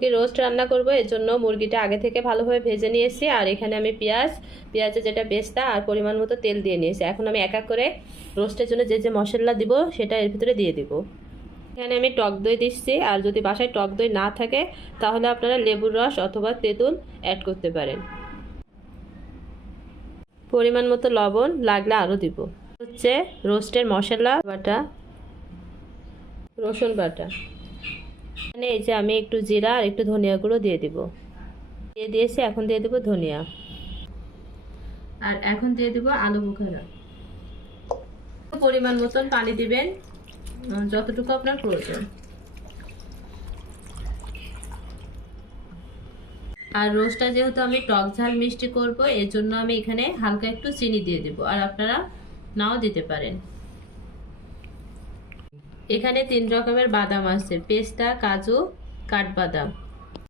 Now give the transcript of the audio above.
মুরগির রোস্ট রান্না করব, এর জন্য মুরগিটা আগে থেকে ভালোভাবে ভেজে নিয়েছি। আর এখানে আমি পেঁয়াজের যেটা বেস্তা আর পরিমাণ মতো তেল দিয়ে নিয়েছি। এখন আমি এক এক করে রোস্টের জন্য যে যে মশলা দিব সেটা এর ভিতরে দিয়ে দিব। এখানে আমি টক দই দিচ্ছি, আর যদি বাসায় টক দই না থাকে তাহলে আপনারা লেবুর রস অথবা তেঁতুল অ্যাড করতে পারেন। পরিমাণ মতো লবণ, লাগলে আরও দিব। হচ্ছে রোস্টের মশলা বাটা, রসুন বাটা। এখানে এই যে আমি একটু জিরা আর একটু ধনিয়া গুঁড়ো দিয়ে দিব, দিয়ে দিয়েছি। এখন দিয়ে দেব ধনিয়া, আর এখন দিয়ে দেব আলু বোখারা। পরিমাণ মতন পানি দিবেন, যতটুকু আপনার প্রয়োজন। আর রোস্টটা যেহেতু আমি টক ঝাল মিষ্টি করব, এর জন্য আমি এখানে হালকা একটু চিনি দিয়ে দেব, আর আপনারা নাও দিতে পারেন। এখানে 3 রকমের বাদাম আছে, পেস্তা, কাজু, কাঠবাদাম।